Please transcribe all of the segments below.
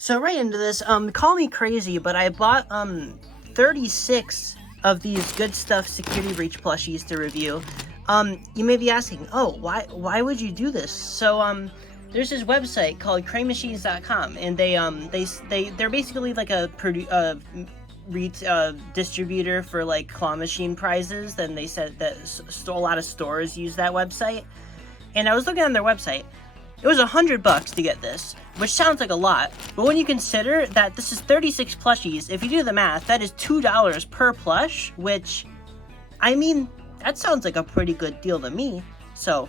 So right into this, call me crazy, but I bought 36 of these Goodstuff security breach plushies to review. You may be asking, oh, why would you do this? So there's this website called cramachines.com, and they're basically like a distributor for like claw machine prizes. Then they said that a lot of stores use that website, and I was looking on their website. It was $100 to get this, which sounds like a lot, but when you consider that this is 36 plushies, if you do the math, that is $2 per plush, which, I mean, that sounds like a pretty good deal to me. So,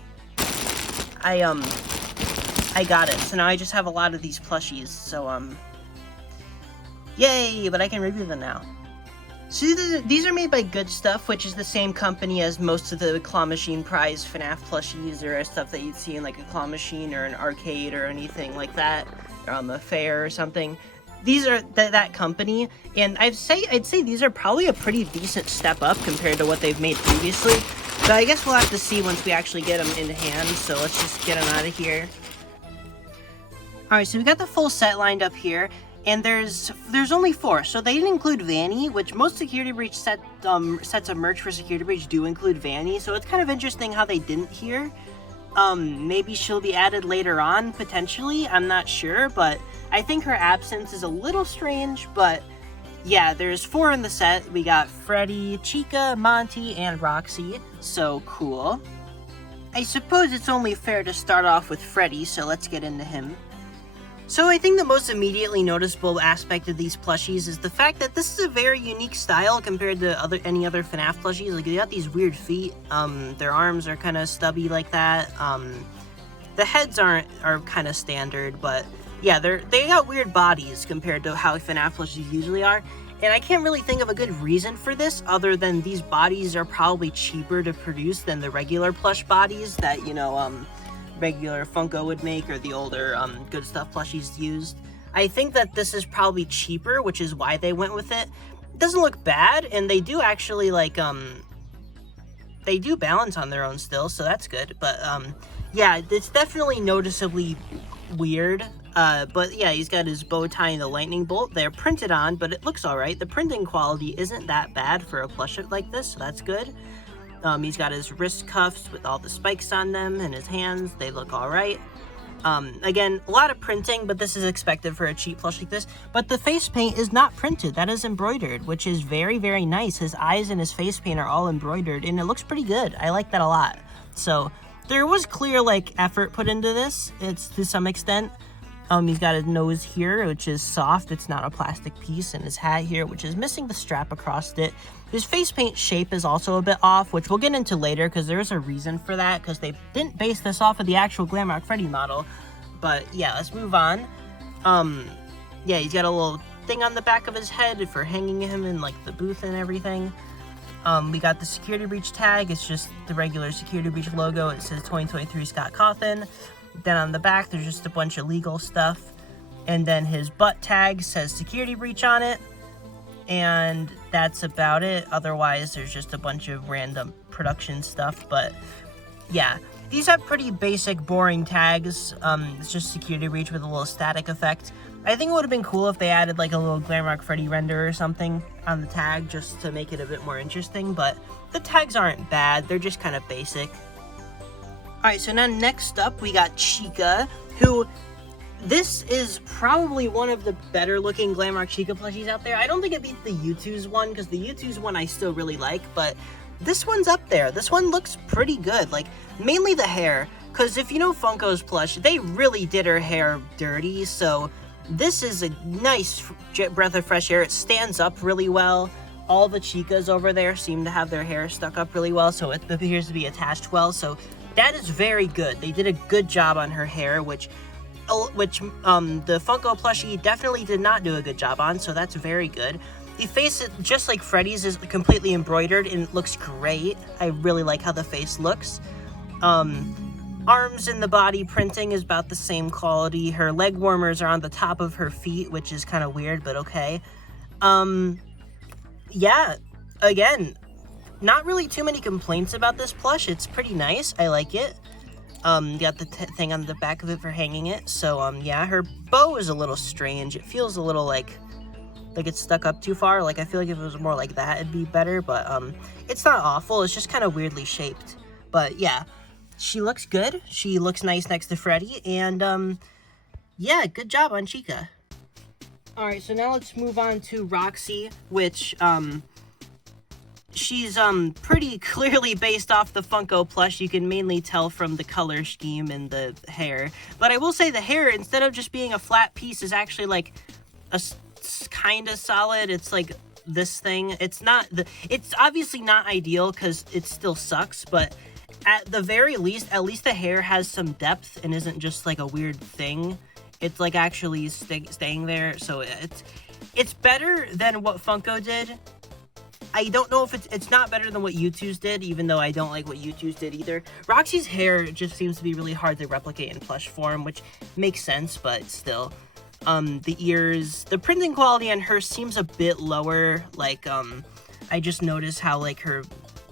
I got it. So now I just have a lot of these plushies, so, yay, but I can review them now. So these are made by Goodstuff, which is the same company as most of the claw machine prize FNAF plushies or stuff that you'd see in like a claw machine or an arcade or anything like that, or on the fair or something. These are that company, and I'd say these are probably a pretty decent step up compared to what they've made previously. But I guess we'll have to see once we actually get them in hand, so let's just get them out of here. Alright, so we got the full set lined up here. And there's only 4, so they didn't include Vanny, which most Security Breach sets of merch for Security Breach do include Vanny, so it's kind of interesting how they didn't here. Maybe she'll be added later on, potentially, I'm not sure, but I think her absence is a little strange, but yeah, there's 4 in the set. We got Freddy, Chica, Monty, and Roxy, so cool. I suppose it's only fair to start off with Freddy, so let's get into him. So I think the most immediately noticeable aspect of these plushies is the fact that this is a very unique style compared to any other FNAF plushies. Like, they got these weird feet, their arms are kind of stubby like that, the heads are kind of standard, but yeah, they got weird bodies compared to how FNAF plushies usually are, and I can't really think of a good reason for this other than these bodies are probably cheaper to produce than the regular plush bodies that, you know, regular Funko would make, or the older Goodstuff plushies used. I think that this is probably cheaper, which is why they went with it. It doesn't look bad, and they do actually, like, they do balance on their own still, so that's good. But, yeah, it's definitely noticeably weird. But yeah, he's got his bow tie and the lightning bolt. They're printed on, but it looks alright. The printing quality isn't that bad for a plush like this, so that's good. He's got his wrist cuffs with all the spikes on them, and his hands, they look alright. Again, a lot of printing, but this is expected for a cheap plush like this. But the face paint is not printed, that is embroidered, which is very, very nice. His eyes and his face paint are all embroidered, and it looks pretty good. I like that a lot. So, there was clear, like, effort put into this, it's to some extent. He's got his nose here, which is soft, it's not a plastic piece, and his hat here, which is missing the strap across it. His face paint shape is also a bit off, which we'll get into later, because there's a reason for that, because they didn't base this off of the actual Glamrock Freddy model. But yeah, let's move on. Yeah, he's got a little thing on the back of his head for hanging him in, like, the booth and everything. We got the Security Breach tag, it's just the regular Security Breach logo, it says 2023 Scott Cawthon. Then on the back, there's just a bunch of legal stuff. And then his butt tag says Security Breach on it. And that's about it. Otherwise, there's just a bunch of random production stuff. But yeah, these have pretty basic, boring tags. It's just Security Breach with a little static effect. I think it would have been cool if they added like a little Glamrock Freddy render or something on the tag just to make it a bit more interesting. But the tags aren't bad. They're just kind of basic. Alright, so now next up, we got Chica, who, this is probably one of the better looking Glamrock Chica plushies out there. I don't think it beats the U2's one, because the U2's one I still really like, but this one's up there. This one looks pretty good, like, mainly the hair, because if you know Funko's plush, they really did her hair dirty, so this is a nice breath of fresh air. It stands up really well. All the Chicas over there seem to have their hair stuck up really well, so it appears to be attached well, so that is very good. They did a good job on her hair, which the Funko plushie definitely did not do a good job on, so that's very good. The face, just like Freddy's, is completely embroidered and it looks great. I really like how the face looks. Arms and the body printing is about the same quality. Her leg warmers are on the top of her feet, which is kind of weird, but okay. Yeah, again, not really too many complaints about this plush. It's pretty nice. I like it. Got the thing on the back of it for hanging it. So, yeah, her bow is a little strange. It feels a little like it's stuck up too far. Like, I feel like if it was more like that, it'd be better. But, it's not awful. It's just kind of weirdly shaped. But, yeah, she looks good. She looks nice next to Freddy. And, yeah, good job on Chica. Alright, so now let's move on to Roxy, which, she's, pretty clearly based off the Funko plush. You can mainly tell from the color scheme and the hair. But I will say the hair, instead of just being a flat piece, is actually, like, kind of solid. It's, like, this thing. It's obviously not ideal, because it still sucks, but at the very least, at least the hair has some depth and isn't just, like, a weird thing. It's, like, actually staying there, so it's better than what Funko did. I don't know if it's not better than what U2's did, even though I don't like what U2's did either. Roxy's hair just seems to be really hard to replicate in plush form, which makes sense, but still. The ears, the printing quality on her seems a bit lower. Like, I just noticed how, like,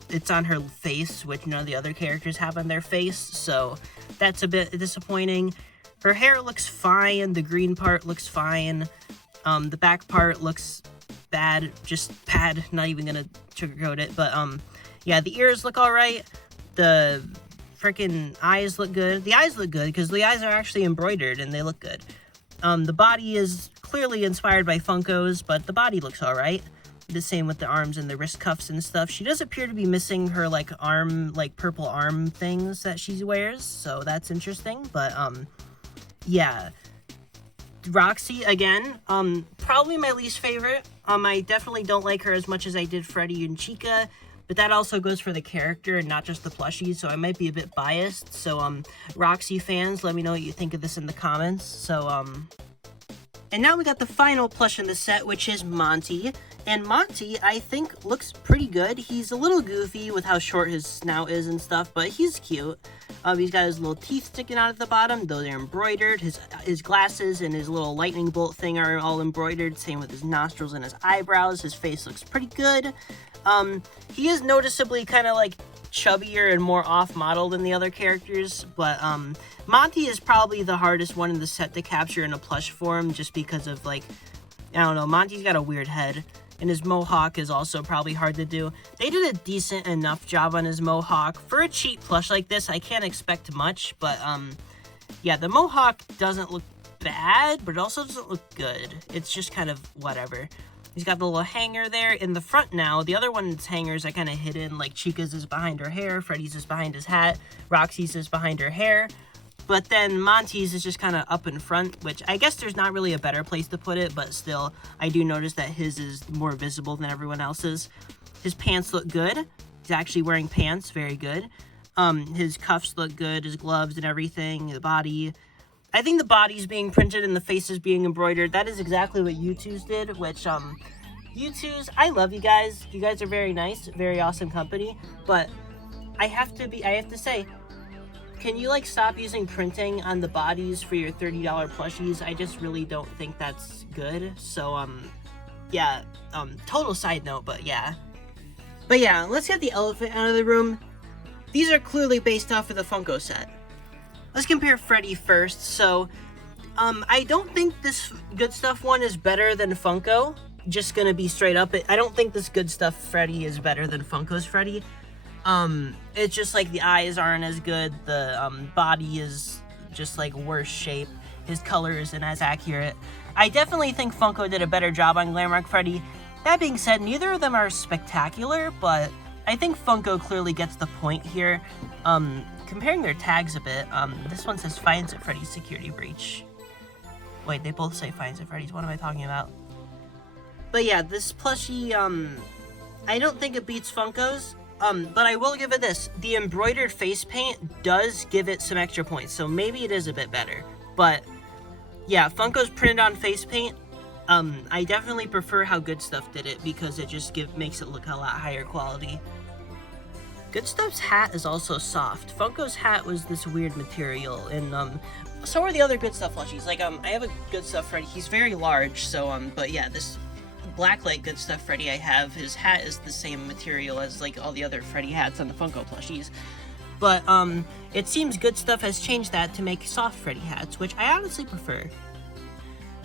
it's on her face, which none of the other characters have on their face, so that's a bit disappointing. Her hair looks fine, the green part looks fine, the back part looks bad, just bad, not even gonna sugarcoat it, but, yeah, the ears look alright, the freaking eyes look good. The eyes look good, because the eyes are actually embroidered, and they look good. The body is clearly inspired by Funko's, but the body looks alright. The same with the arms and the wrist cuffs and stuff. She does appear to be missing her, like, arm, like, purple arm things that she wears, so that's interesting, but, yeah. Roxy, again, probably my least favorite. I definitely don't like her as much as I did Freddy and Chica, but that also goes for the character and not just the plushies, so I might be a bit biased. So, Roxy fans, let me know what you think of this in the comments. So, and now we got the final plush in the set, which is Monty. And Monty, I think, looks pretty good. He's a little goofy with how short his snout is and stuff, but he's cute. He's got his little teeth sticking out at the bottom. Those are embroidered. His glasses and his little lightning bolt thing are all embroidered. Same with his nostrils and his eyebrows. His face looks pretty good. He is noticeably kind of, like, chubbier and more off-model than the other characters, but, Monty is probably the hardest one in the set to capture in a plush form, just because of, like, I don't know, Monty's got a weird head, and his mohawk is also probably hard to do. They did a decent enough job on his mohawk. For a cheap plush like this, I can't expect much, but, yeah, the mohawk doesn't look bad, but it also doesn't look good. It's just kind of whatever. He's got the little hanger there in the front now. The other one's hangers are kind of hidden, like Chica's is behind her hair, Freddy's is behind his hat, Roxy's is behind her hair. But then Monty's is just kind of up in front, which I guess there's not really a better place to put it, but still, I do notice that his is more visible than everyone else's. His pants look good. He's actually wearing pants, very good. His cuffs look good, his gloves and everything, the body. I think the body's being printed and the face is being embroidered. That is exactly what U2's did, which, U2's, I love you guys. You guys are very nice, very awesome company, but I have to say, can you, like, stop using printing on the bodies for your $30 plushies? I just really don't think that's good. So, yeah, total side note, but yeah. But yeah, let's get the elephant out of the room. These are clearly based off of the Funko set. Let's compare Freddy first. So, I don't think this Goodstuff one is better than Funko. Just gonna be straight up. I don't think this Goodstuff Freddy is better than Funko's Freddy. It's just like the eyes aren't as good, the body is just like worse shape, his color isn't as accurate. I definitely think Funko did a better job on Glamrock Freddy. That being said, neither of them are spectacular, but I think Funko clearly gets the point here. Comparing their tags a bit, this one says finds at Freddy's security breach. Wait, they both say finds at Freddy's, what am I talking about? But yeah, this plushie, I don't think it beats Funko's. But I will give it this. The embroidered face paint does give it some extra points, so maybe it is a bit better. But, yeah, Funko's printed on face paint. I definitely prefer how Goodstuff did it, because it just makes it look a lot higher quality. Goodstuff's hat is also soft. Funko's hat was this weird material, and, so are the other Goodstuff plushies. Like, I have a Goodstuff Freddy. He's very large, so, but yeah, this Blacklight Goodstuff Freddy I have, his hat is the same material as, like, all the other Freddy hats on the Funko plushies. But it seems Goodstuff has changed that to make soft Freddy hats, which I honestly prefer.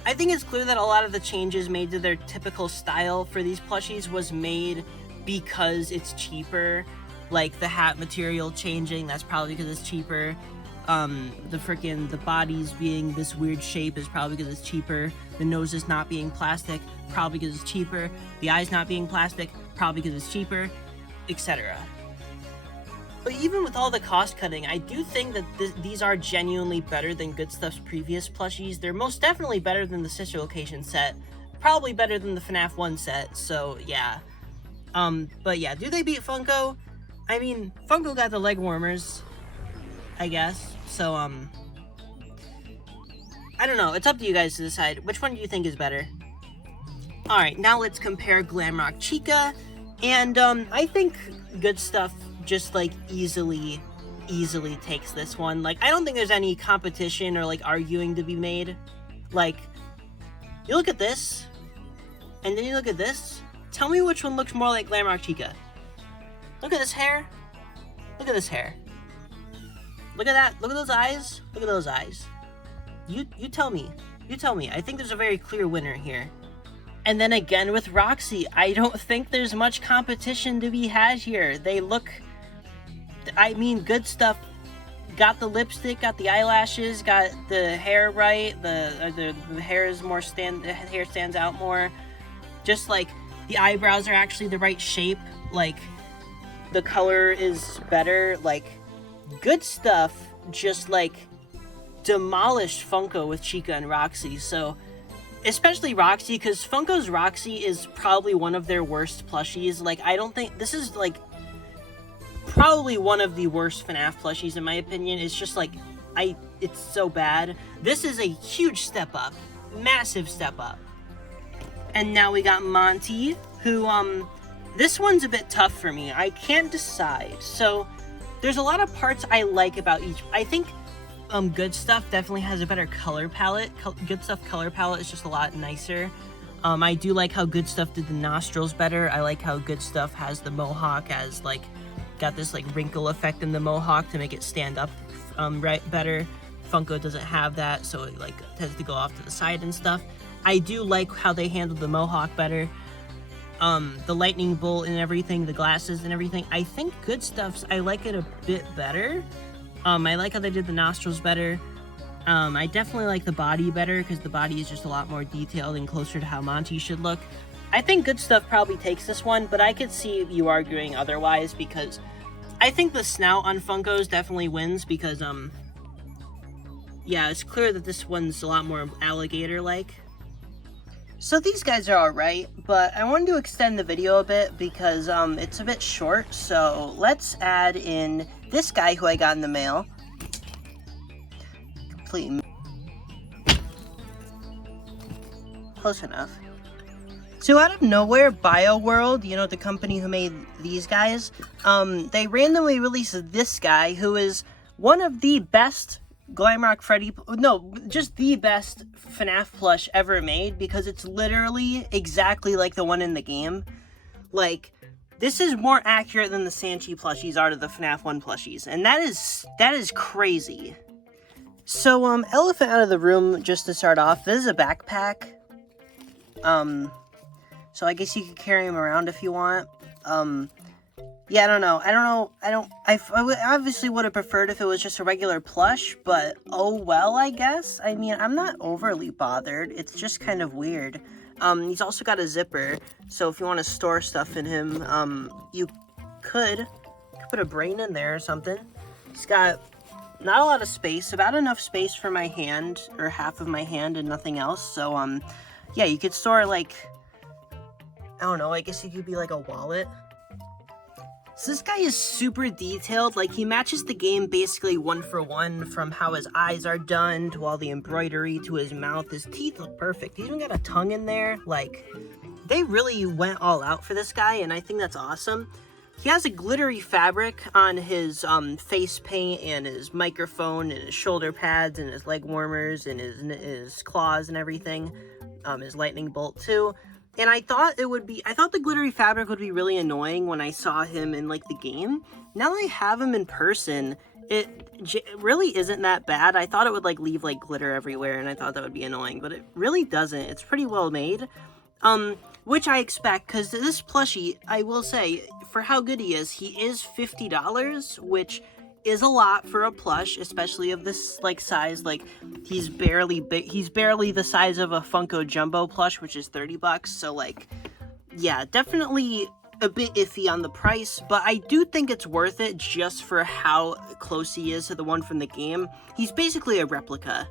I think it's clear that a lot of the changes made to their typical style for these plushies was made because it's cheaper. Like the hat material changing, that's probably because it's cheaper. The bodies being this weird shape is probably because it's cheaper. The noses not being plastic, probably because it's cheaper. The eyes not being plastic, probably because it's cheaper, etc. But even with all the cost cutting, I do think that these are genuinely better than Goodstuff's previous plushies. They're most definitely better than the Sister Location set. Probably better than the FNAF 1 set, so yeah. But yeah, do they beat Funko? I mean, Funko got the leg warmers, I guess. So, I don't know. It's up to you guys to decide. Which one do you think is better? Alright, now let's compare Glamrock Chica. And, I think Goodstuff just, like, easily takes this one. Like, I don't think there's any competition or, like, arguing to be made. Like, you look at this, and then you look at this. Tell me which one looks more like Glamrock Chica. Look at this hair. Look at this hair. Look at that. Look at those eyes. Look at those eyes. You tell me. You tell me. I think there's a very clear winner here. And then again with Roxy, I don't think there's much competition to be had here. They look... I mean, Goodstuff got the lipstick, got the eyelashes, got the hair right. The hair is more the hair stands out more. Just like the eyebrows are actually the right shape. Like the color is better. Like Goodstuff just like demolished Funko with Chica and Roxy. So especially Roxy, because Funko's Roxy is probably one of their worst plushies. Like I don't think this is like probably one of the worst FNAF plushies in my opinion. It's just like it's so bad. This is a huge step up, massive step up. And now we got Monty, who this one's a bit tough for me. I can't decide. So there's a lot of parts I like about each. I think Goodstuff definitely has a better color palette. Goodstuff color palette is just a lot nicer. I do like how Goodstuff did the nostrils better. I like how Goodstuff has the mohawk as like got this like wrinkle effect in the mohawk to make it stand up right better. Funko doesn't have that, so it like tends to go off to the side and stuff. I do like how they handled the mohawk better. The lightning bolt and everything, the glasses and everything. I think Goodstuff's, I like it a bit better. I like how they did the nostrils better. I definitely like the body better because the body is just a lot more detailed and closer to how Monty should look. I think Goodstuff probably takes this one, but I could see you arguing otherwise because I think the snout on Funko's definitely wins because, yeah, it's clear that this one's a lot more alligator-like. So these guys are alright, but I wanted to extend the video a bit because it's a bit short, so let's add in this guy who I got in the mail. Complete. Close enough. So out of nowhere, BioWorld, you know, the company who made these guys, they randomly released this guy who is one of the best Glamrock Freddy, no, just the best FNAF plush ever made because it's literally exactly like the one in the game. Like, this is more accurate than the Sanchi plushies are to the FNAF 1 plushies, and that is crazy. So, elephant out of the room, just to start off, this is a backpack. So I guess you could carry him around if you want. Yeah, I don't know. I obviously would have preferred if it was just a regular plush, but oh well, I guess. I mean, I'm not overly bothered. It's just kind of weird. He's also got a zipper, so if you want to store stuff in him, you could put a brain in there or something. He's got not a lot of space, about enough space for my hand, or half of my hand and nothing else. So, yeah, you could store, like, I don't know, I guess he could be like a wallet. So this guy is super detailed, like he matches the game basically one for one from how his eyes are done to all the embroidery to his mouth. His teeth look perfect. He even got a tongue in there. Like, they really went all out for this guy and I think that's awesome. He has a glittery fabric on his face paint and his microphone and his shoulder pads and his leg warmers and his claws and everything. His lightning bolt too. And I thought the glittery fabric would be really annoying when I saw him in like the game. Now that I have him in person, it really isn't that bad. I thought it would like leave like glitter everywhere, and I thought that would be annoying, but it really doesn't. It's pretty well made. Which I expect, because this plushie, I will say, for how good he is $50, which is a lot for a plush, especially of this like size. Like, he's barely the size of a Funko Jumbo plush, which is $30. So like, yeah, definitely a bit iffy on the price, but I do think it's worth it just for how close he is to the one from the game. He's basically a replica.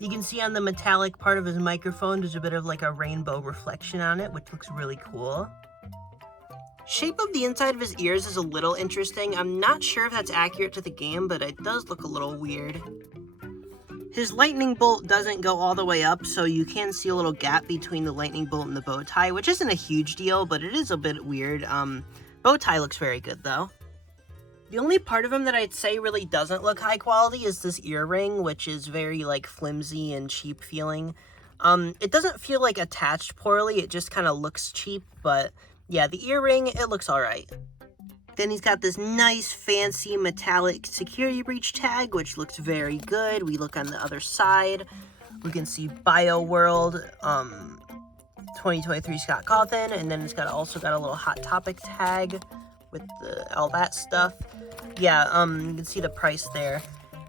You can see on the metallic part of his microphone, there's a bit of like a rainbow reflection on it, which looks really cool. Shape of the inside of his ears is a little interesting. I'm not sure if that's accurate to the game, but it does look a little weird. His lightning bolt doesn't go all the way up, so you can see a little gap between the lightning bolt and the bow tie, which isn't a huge deal, but it is a bit weird. Bow tie looks very good though. The only part of him that I'd say really doesn't look high quality is this earring, which is very like flimsy and cheap feeling. It doesn't feel like attached poorly, it just kind of looks cheap, but yeah, the earring, it looks alright. Then he's got this nice fancy metallic security breach tag, which looks very good. We look on the other side, we can see BioWorld, 2023 Scott Cawthon, and then it's also got a little Hot Topic tag with all that stuff. Yeah, you can see the price there.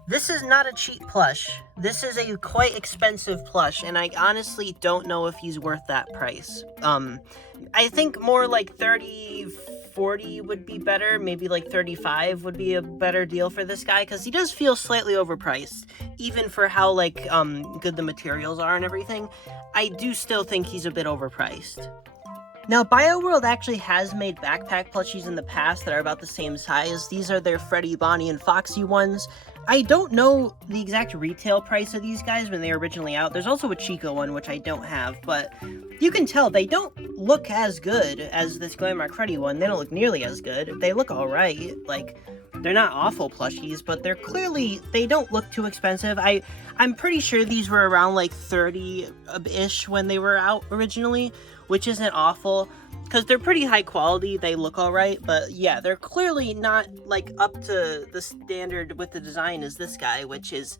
This is not a cheap plush. This is a quite expensive plush, and I honestly don't know if he's worth that price. I think more like 30, 40 would be better. Maybe like 35 would be a better deal for this guy, because he does feel slightly overpriced, even for how like good the materials are and everything. I do still think he's a bit overpriced. Now, BioWorld actually has made backpack plushies in the past that are about the same size. These are their Freddy, Bonnie, and Foxy ones. I don't know the exact retail price of these guys when they were originally out. There's also a Chica one, which I don't have, but you can tell they don't look as good as this Glamrock Freddy one. They don't look nearly as good. They look alright. Like, they're not awful plushies, but they don't look too expensive. I'm pretty sure these were around like 30-ish when they were out originally, which isn't awful, because they're pretty high quality. They look alright, but yeah, they're clearly not like up to the standard with the design as this guy, which is,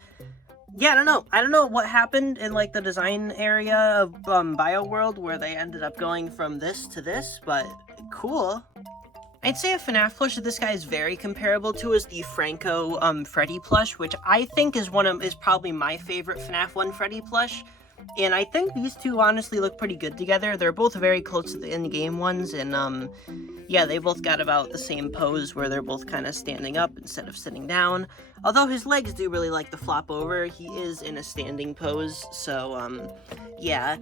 yeah, I don't know what happened in like the design area of BioWorld where they ended up going from this to this, but cool. I'd say a FNAF plush that this guy is very comparable to is the Franco Freddy plush, which I think is probably my favorite FNAF 1 Freddy plush. And I think these two honestly look pretty good together. They're both very close to the in-game ones, and yeah, they both got about the same pose where they're both kind of standing up instead of sitting down. Although his legs do really like to flop over, he is in a standing pose, so yeah.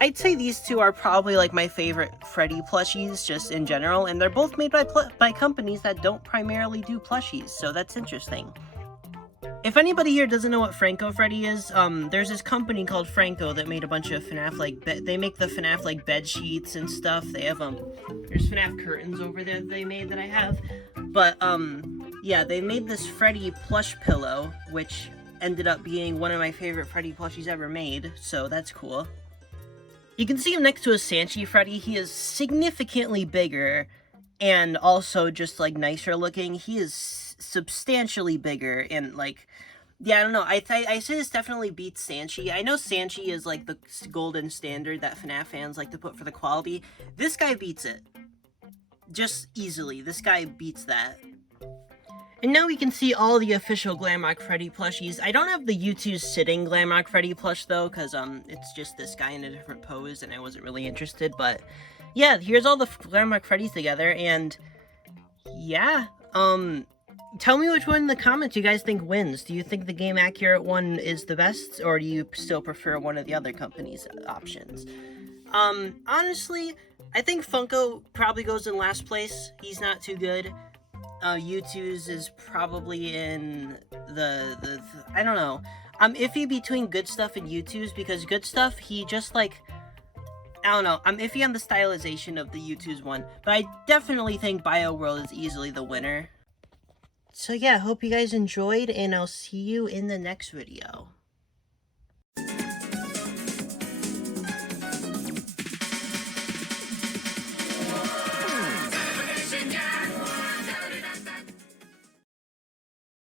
I'd say these two are probably like my favorite Freddy plushies just in general, and they're both made by companies that don't primarily do plushies, so that's interesting. If anybody here doesn't know what Franco Freddy is, there's this company called Franco that made a bunch of FNAF they make the FNAF like bed sheets and stuff. They have there's FNAF curtains over there that they made that I have, but yeah, they made this Freddy plush pillow, which ended up being one of my favorite Freddy plushies ever made, so that's cool. You can see him next to a Sanchi Freddy. He is significantly bigger and also just like nicer looking. He is substantially bigger, and like, yeah, I don't know, I say this definitely beats Sanchi. I know Sanchi is like the golden standard that FNAF fans like to put for the quality. This guy beats it. Just easily. This guy beats that. And now we can see all the official Glamrock Freddy plushies. I don't have the U2 sitting Glamrock Freddy plush though, because it's just this guy in a different pose and I wasn't really interested, but yeah, here's all the Glamrock Freddys together, and yeah, tell me which one in the comments you guys think wins. Do you think the game accurate one is the best, or do you still prefer one of the other companies' options? Honestly, I think Funko probably goes in last place. He's not too good. U2's is probably in the I don't know. I'm iffy between Goodstuff and U2's, because Goodstuff, he just like, I don't know, I'm iffy on the stylization of the U2's one, but I definitely think BioWorld is easily the winner. So yeah, hope you guys enjoyed, and I'll see you in the next video.